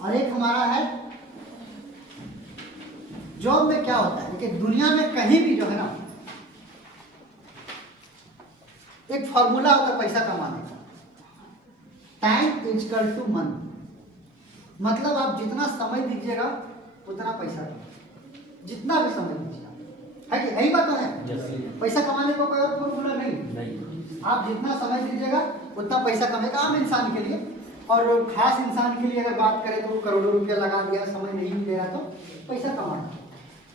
और एक हमारा है जॉब में क्या होता है कि दुनिया में कहीं भी जो है ना एक फॉर्मूला होता है पैसा कमाने का, टाइम इजकल टू मनी। मतलब आप जितना समय दीजिएगा उतना पैसा कमाएगा, जितना भी समय दीजिएगा, है कि यही बात तो है। पैसा कमाने को कोई और फॉर्मूला नहीं। आप जितना समय दीजिएगा उतना पैसा कमाएगा आम इंसान के लिए। और खास इंसान के लिए अगर बात करें तो करोड़ों रुपया लगा दिया, समय नहीं मिलेगा तो पैसा कमाना।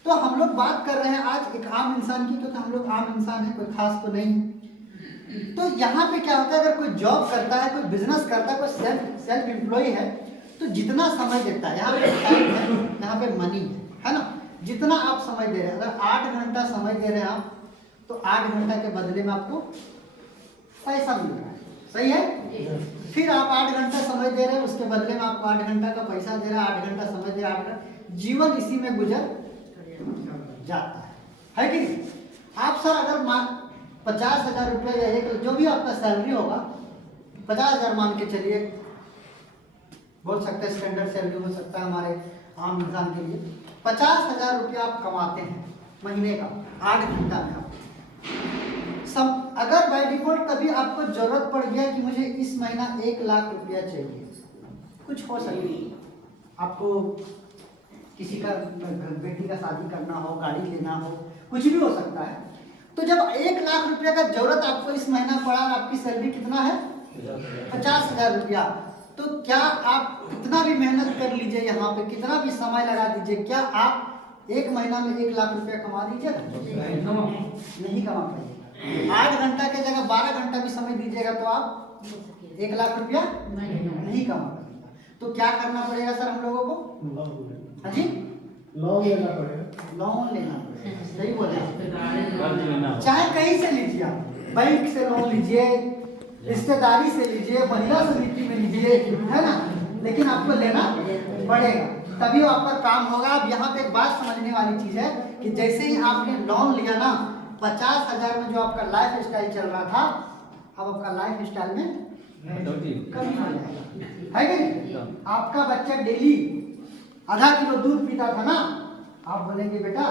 तो हम लोग बात कर रहे हैं आज एक आम इंसान की, क्योंकि हम लोग आम इंसान है, कोई खास तो नहीं। तो यहाँ पे क्या होता है, अगर कोई जॉब करता है, कोई बिजनेस करता है, कोई सेल्फ एम्प्लॉय है, तो जितना समय देता है, यहाँ पे टाइम है, यहाँ पे मनी है ना। जितना आप समय दे रहे हैं, अगर 8 घंटा समय दे रहे हैं आप, तो 8 घंटा के बदले में आपको पैसा मिल रहा है, सही है। फिर आप 8 घंटा समय दे रहे हैं, उसके बदले में आपको 8 घंटा का पैसा दे रहा है, 8 घंटा समय दे रहा है, 8 घंटा, जीवन इसी में गुजर जाता है कि नहीं। आप सर अगर 50,000 रुपया या एक जो भी आपका सैलरी होगा, 50,000 मान के चलिए, बोल सकते हैं स्टैंडर्ड सैलरी हो सकता है हमारे आम इंसान के लिए। 50,000 रुपया आप कमाते हैं महीने का 8 घंटा में। आप अगर बाय डिफॉल्ट कभी आपको जरूरत पड़ गया कि मुझे इस महीना 1 लाख रुपया चाहिए, कुछ हो सकती है, आपको किसी का बेटी का शादी करना हो, गाड़ी लेना हो, कुछ भी हो सकता है। तो जब 1 लाख रुपया का जरूरत आपको इस महीना पड़ा और आपकी सैलरी कितना है 50,000 रुपया, तो क्या आप कितना भी मेहनत कर लीजिए, यहाँ पे कितना भी समय लगा दीजिए, क्या आप 1 महीना में 1 लाख रुपया कमा दीजिएगा? नहीं कमा पाइएगा। 8 घंटा के जगह 12 घंटा भी समय दीजिएगा तो आप 1 लाख रुपया नहीं कमा पाइएगा। तो क्या करना पड़ेगा सर हम लोगों को? हाँ जी, लोन लेना पड़ेगा। लोन लेना पड़ेगा, सही बोले। चाहे कहीं से लीजिए, आप बैंक से लोन लीजिए, रिश्तेदारी से लीजिए, महिला समिति में लीजिए, है ना, लेकिन आपको लेना पड़ेगा, तभी आपका काम होगा। अब यहाँ पे एक बात समझने वाली चीज है कि जैसे ही आपने लोन लिया ना, 50,000 में जो आपका लाइफ स्टाइल चल रहा था, अब आपका लाइफ स्टाइल में कमी हो जाएगा, है कि नहीं। आपका बच्चा डेली आधा किलो दूध पीता था ना, आप बोलेंगे बेटा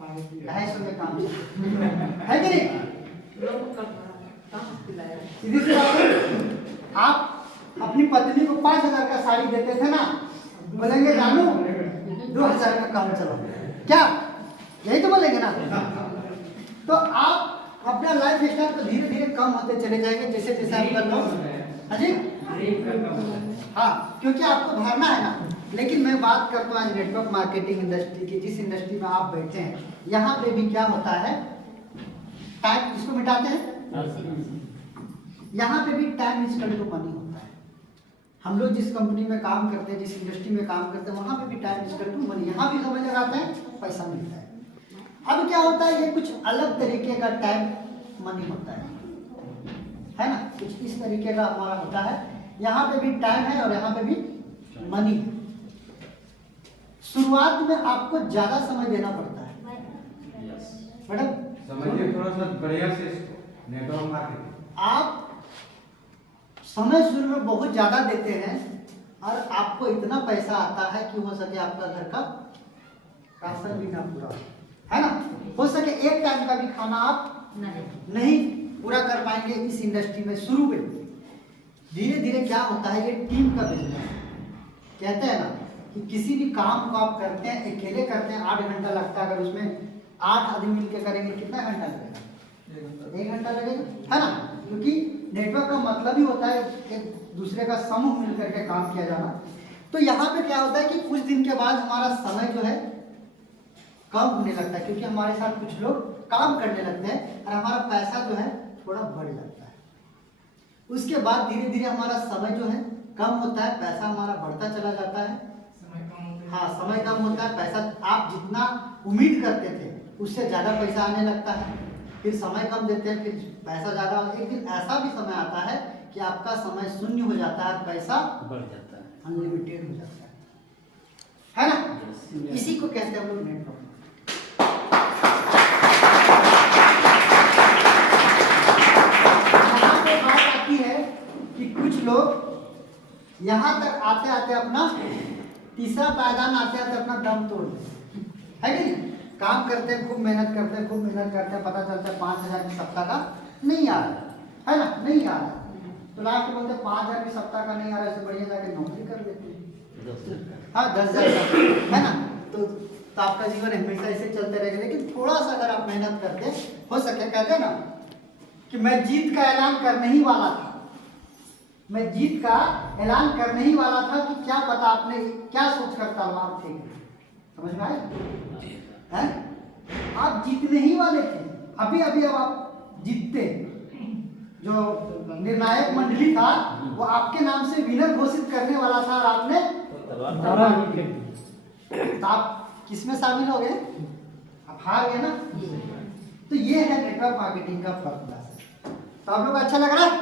250 में काम है कि नहीं। सीधी सी बात है। आप अपनी पत्नी को 5,000 का साड़ी देते थे ना, बोलेंगे जानू 2,000 का काम चलो, क्या यही तो बोलेंगे ना। तो आप अपना लाइफ स्टाइल तो धीरे धीरे कम होते चले जाएंगे जैसे जैसे आप कर लो। हाँ जी, हाँ, क्योंकि आपको भरना है ना। लेकिन मैं बात करता हूँ आज नेटवर्क मार्केटिंग इंडस्ट्री की, जिस इंडस्ट्री में आप बैठे हैं, यहाँ पे भी क्या होता है, टाइम इसको मिटाते हैं, यहाँ पे भी टाइम इजकल टू मनी होता है। हम लोग जिस कंपनी में काम करते हैं, जिस इंडस्ट्री में काम करते हैं, वहाँ पे भी टाइम इजकल टू मनी, यहाँ भी समय लगाते हैं, पैसा मिलता है। अब क्या होता है, ये कुछ अलग तरीके का टाइम मनी होता है ना, कुछ इस तरीके का हमारा होता है। यहाँ पे भी टाइम है और यहाँ पे भी मनी है। शुरुआत में आपको ज्यादा समय देना पड़ता है, मैडम समझिए थोड़ा सा बढ़िया से नेटवर्क मार्केटिंग। आप समय शुरू में बहुत ज्यादा देते हैं और आपको इतना पैसा आता है कि हो सके आपका घर का राशन भी ना पूरा, है ना, हो सके एक टाइम का भी खाना आप नहीं पूरा कर पाएंगे इस इंडस्ट्री में। शुरू में धीरे धीरे क्या होता है, ये टीम का बिजनेस है। कहते हैं ना कि किसी भी काम को आप करते हैं, अकेले करते हैं 8 घंटा लगता है, अगर उसमें 8 आदमी मिलकर करेंगे कितना घंटा लगेगा? 1 घंटा लगेगा, है ना। क्योंकि नेटवर्क का मतलब ही होता है एक दूसरे का समूह मिलकर के काम किया जाना। तो यहाँ पे क्या होता है कि कुछ दिन के बाद हमारा समय जो है कम होने लगता है, क्योंकि हमारे साथ कुछ लोग काम करने लगते हैं और हमारा पैसा जो है थोड़ा बढ़ जाता है। उसके बाद धीरे धीरे हमारा समय जो है कम होता है, पैसा हमारा बढ़ता चला जाता है। हाँ, समय कम होता है, पैसा आप जितना उम्मीद करते थे उससे ज़्यादा पैसा आने लगता है। फिर समय कम देते हैं, फिर पैसा ज़्यादा। एक दिन ऐसा भी समय आता है कि आपका समय शून्य हो जाता है, पैसा बढ़ जाता है, अनलिमिटेड हो जाता है ना। इसी को कहते हैं हम लोग नेटवर्क। यहाँ पे बात आती है कि कुछ लोग यहाँ तक आते आते अपना तीसरा पायदान आते आते अपना दम तोड़ देते है कि नहीं। काम करते हैं, खूब मेहनत करते हैं, खूब मेहनत करते हैं, पता चलता है 5,000 की सप्ताह का नहीं आ रहा है ना, नहीं आ रहा। तो लास्ट में बोलते 5,000 की सप्ताह का नहीं आ रहा, इससे बढ़िया जाके नौकरी कर लेते हैं। हाँ 10,000 है ना। तो आपका जीवन हमेशा ऐसे चलते रहेगा। लेकिन थोड़ा सा अगर आप मेहनत करते हो सके, कहते हैं ना कि मैं जीत का ऐलान करने ही वाला था, मैं जीत का ऐलान करने ही वाला था कि क्या पता आपने क्या सोचकर तलवार फेंक। समझ में आया है? आप जीतने ही वाले थे, अभी अभी अब आप जीतते। जो निर्णायक मंडली था वो आपके नाम से विनर घोषित करने वाला था और आपने तो आप किसमें शामिल हो गए? आप हार गए ना। तो ये है नेटवर्क मार्केटिंग का फॉर्मूला। तो आप लोग अच्छा लग रहा है?